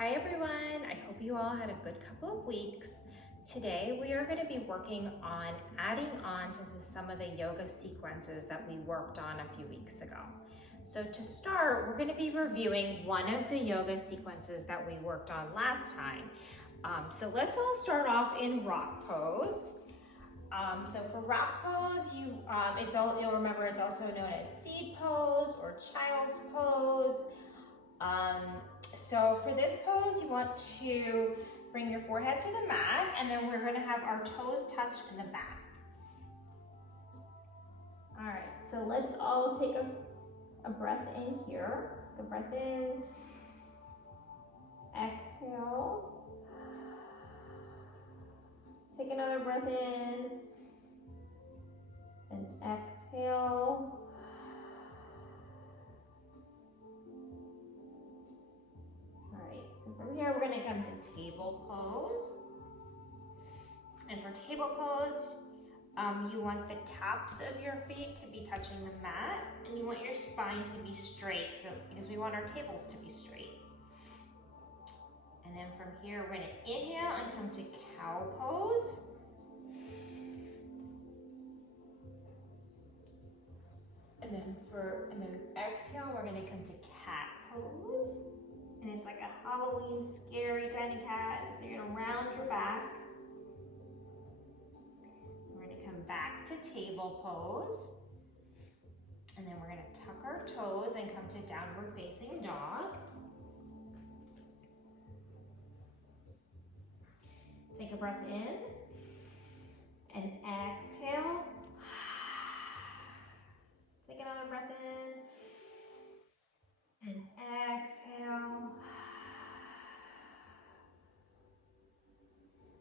Hi everyone, I hope you all had a good couple of weeks. Today we are going to be working on adding on to some of the yoga sequences that we worked on a few weeks ago. So to start, we're going to be reviewing one of the yoga sequences that we worked on last time. So let's all start off in rock pose. So for rock pose, you'll remember it's also known as seed pose or child's pose. So for this pose, you want to bring your forehead to the mat, and then we're going to have our toes touch in the back. All right, so let's all take a breath in here. Take a breath in. Exhale. Take another breath in. And exhale. From here, we're going to come to table pose. And for table pose, you want the tops of your feet to be touching the mat, and you want your spine to be straight, because we want our tables to be straight. And then from here, we're going to inhale and come to cow pose. And then exhale, we're going to come to cat pose. And it's like a Halloween scary kind of cat. So you're gonna round your back. We're gonna come back to table pose. And then we're gonna tuck our toes and come to downward facing dog. Take a breath in and exhale. Take another breath in. And exhale.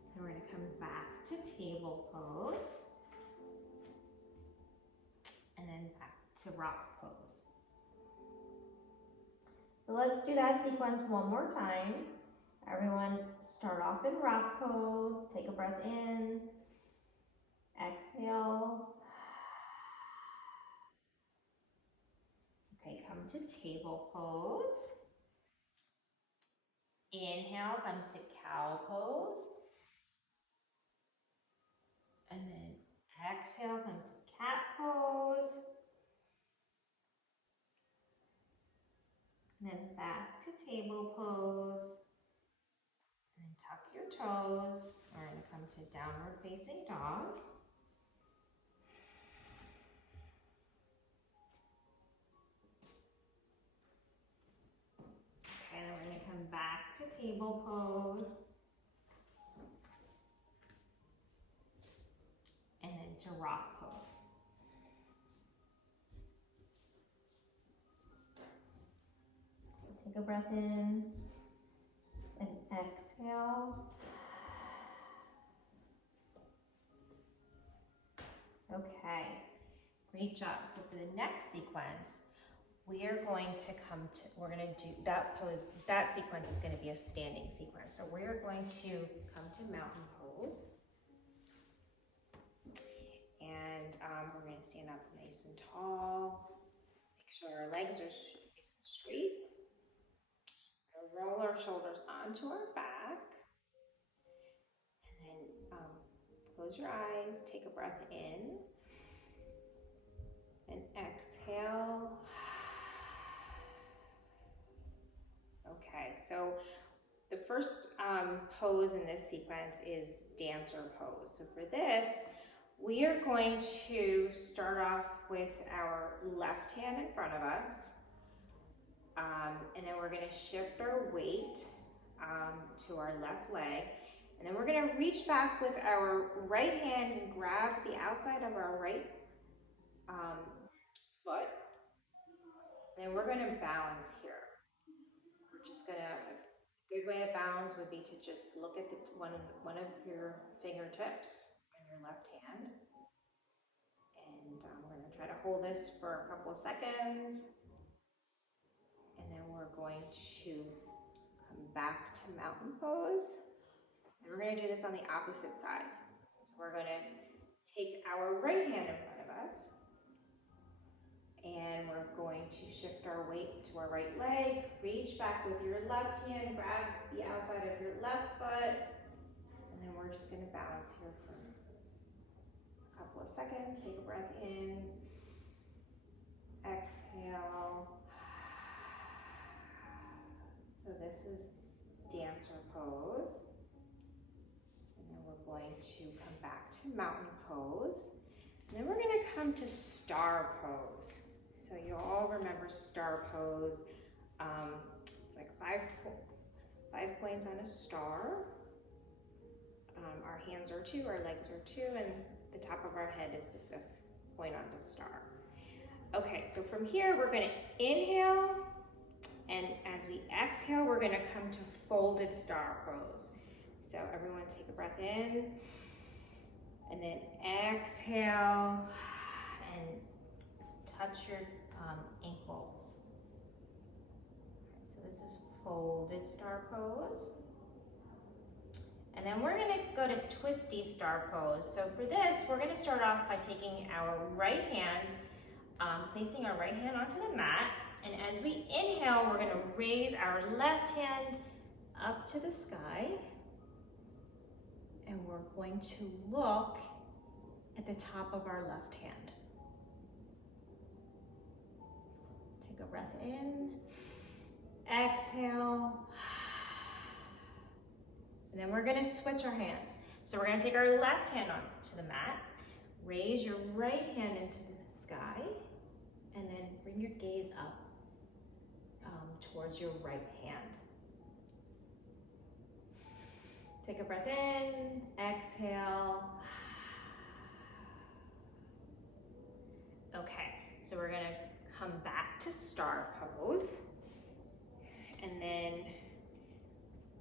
Then we're going to come back to table pose. And then back to rock pose. So let's do that sequence one more time. Everyone start off in rock pose. Take a breath in. Exhale. Okay, come to table pose. Inhale, come to cow pose. And then exhale, come to cat pose. And then back to table pose. And then tuck your toes. We're going to come to downward facing dog. Okay, then we're going to come back to table pose. And then to rock pose. Take a breath in and exhale. Okay, great job. So for the next sequence, we're going to do that pose. That sequence is going to be a standing sequence. So we're going to come to mountain pose. And we're going to stand up nice and tall. Make sure our legs are nice and straight. Roll our shoulders onto our back. And then close your eyes, take a breath in. And exhale. Okay, so the first pose in this sequence is dancer pose. So for this, we are going to start off with our left hand in front of us. And then we're going to shift our weight to our left leg. And then we're going to reach back with our right hand and grab the outside of our right foot. And then we're going to balance here. We're just going to, a good way to balance would be to just look at one of your fingertips on your left hand. And we're going to try to hold this for a couple of seconds. And then we're going to come back to mountain pose. And we're going to do this on the opposite side. So we're going to take our right hand in front of us. And we're going to shift our weight to our right leg. Reach back with your left hand, grab the outside of your left foot. And then we're just gonna balance here for a couple of seconds. Take a breath in, exhale. So this is dancer pose. And then we're going to come back to mountain pose. And then we're gonna come to star pose. So you all remember star pose. It's like five points on a star. Our hands are 2, our legs are 2, and the top of our head is the 5th point on the star. Okay, so from here we're gonna inhale, and as we exhale, we're gonna come to folded star pose. So everyone take a breath in, and then exhale, and touch your ankles. So this is folded star pose. And then we're gonna go to twisty star pose. So for this, we're gonna start off by taking our right hand, placing our right hand onto the mat. And as we inhale, we're gonna raise our left hand up to the sky. And we're going to look at the top of our left hand. Take a breath in, exhale. And then we're gonna switch our hands. So we're gonna take our left hand onto the mat, raise your right hand into the sky, and then bring your gaze up towards your right hand. Take a breath in, exhale. Okay, so we're gonna come back to star pose. And then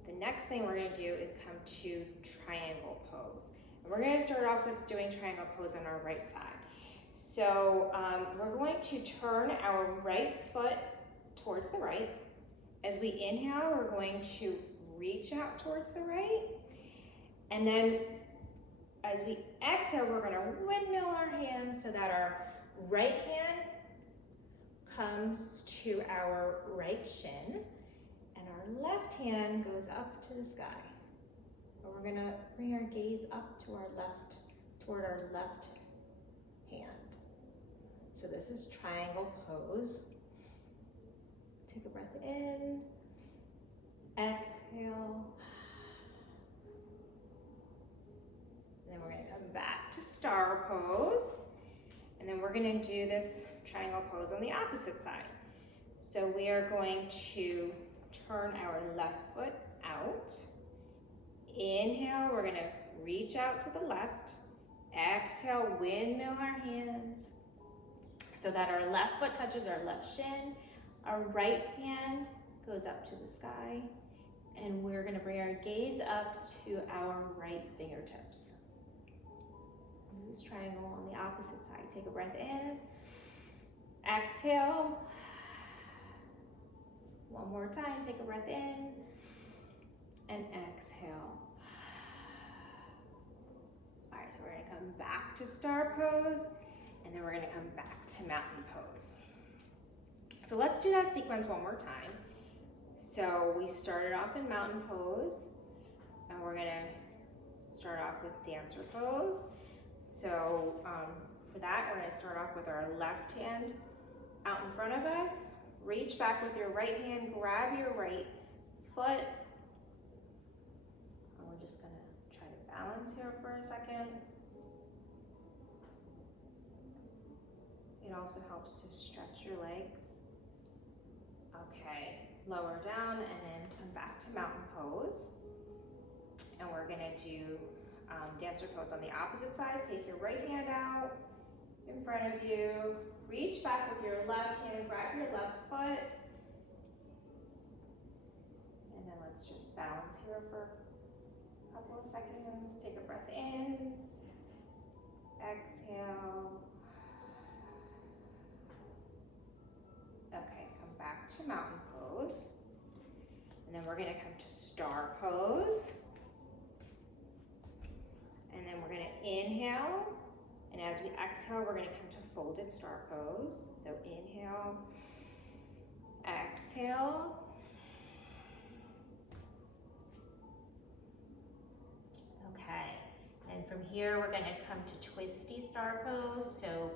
the next thing we're gonna do is come to triangle pose. And we're gonna start off with doing triangle pose on our right side. So we're going to turn our right foot towards the right. As we inhale, we're going to reach out towards the right. And then as we exhale, we're gonna windmill our hands so that our right hand comes to our right shin. Our left hand goes up to the sky. And we're gonna bring our gaze up to our left, toward our left hand. So this is triangle pose. Take a breath in, exhale. And then we're gonna come back to star pose. And then we're gonna do this triangle pose on the opposite side. So we are going to turn our left foot out. Inhale, we're gonna reach out to the left. Exhale, windmill our hands so that our left foot touches our left shin. Our right hand goes up to the sky. And we're gonna bring our gaze up to our right fingertips. This is triangle on the opposite side. Take a breath in. Exhale. One more time, take a breath in and exhale. All right, so we're gonna come back to star pose, and then we're gonna come back to mountain pose. So let's do that sequence one more time. So we started off in mountain pose, and we're gonna start off with dancer pose. So for that, we're gonna start off with our left hand out in front of us. Reach back with your right hand, grab your right foot. And we're just gonna try to balance here for a second. It also helps to stretch your legs. Okay, lower down and then come back to mountain pose. And we're gonna do dancer pose on the opposite side. Take your right hand out in front of you. Reach back with your left hand, grab your left foot. And then let's just balance here for a couple of seconds. Take a breath in, exhale. Okay, come back to mountain pose. And then we're gonna come to star pose. And then we're gonna inhale. And as we exhale, we're gonna come to folded star pose. So inhale, exhale. Okay, and from here we're gonna come to twisty star pose. So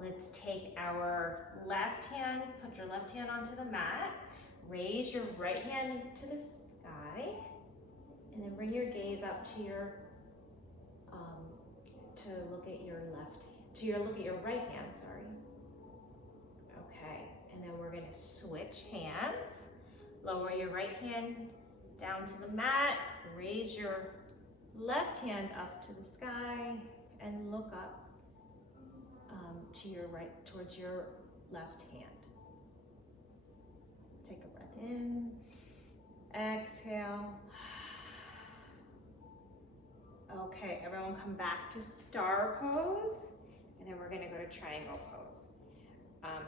let's take our left hand, put your left hand onto the mat, raise your right hand to the sky, and then bring your gaze up to your, look at your right hand, sorry. Okay, and then we're gonna switch hands. Lower your right hand down to the mat, raise your left hand up to the sky, and look up to your right, towards your left hand. Take a breath in, exhale. Okay, everyone come back to star pose, and then we're gonna go to triangle pose.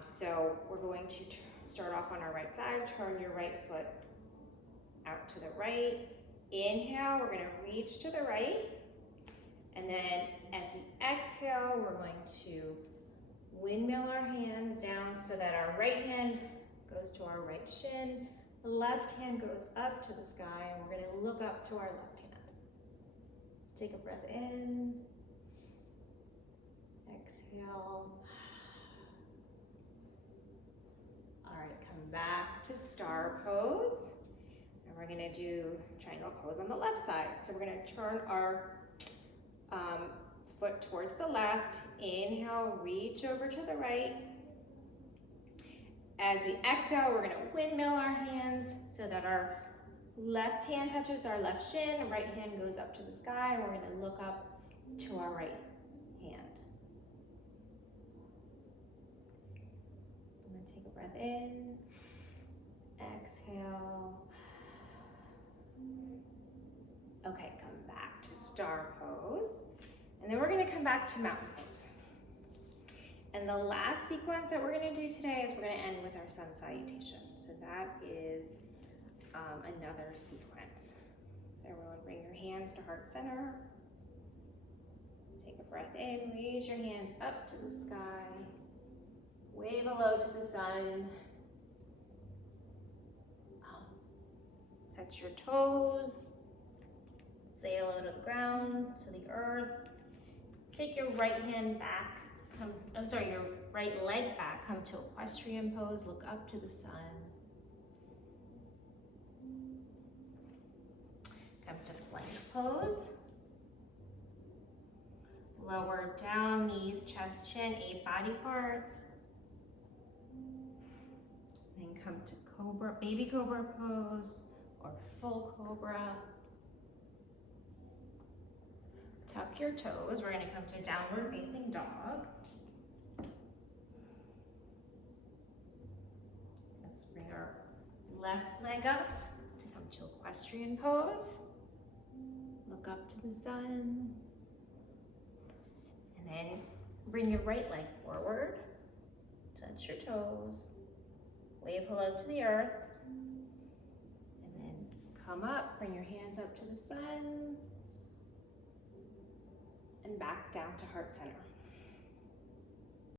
So we're going to start off on our right side, turn your right foot out to the right. Inhale, we're gonna reach to the right. And then as we exhale, we're going to windmill our hands down so that our right hand goes to our right shin, the left hand goes up to the sky, and we're gonna look up to our left hand. Take a breath in, exhale. All right, come back to star pose. And we're gonna do triangle pose on the left side. So we're gonna turn our foot towards the left. Inhale, reach over to the right. As we exhale, we're gonna windmill our hands so that our left hand touches our left shin, right hand goes up to the sky, and we're gonna look up to our right hand. I'm gonna take a breath in, exhale. Okay, come back to star pose. And then we're gonna come back to mountain pose. And the last sequence that we're gonna do today is we're gonna end with our sun salutation. So that is another sequence. So everyone bring your hands to heart center. Take a breath in, raise your hands up to the sky. Wave hello to the sun. Touch your toes. Say hello to the ground, to the earth. Take your right hand back. Your right leg back. Come to equestrian pose. Look up to the sun. Come to plank pose. Lower down, knees, chest, chin, 8 body parts. Then come to cobra, baby cobra pose, or full cobra. Tuck your toes. We're gonna come to downward facing dog. Let's bring our left leg up to come to equestrian pose. Look up to the sun. And then bring your right leg forward. Touch your toes. Wave hello to the earth. And then come up, bring your hands up to the sun. And back down to heart center.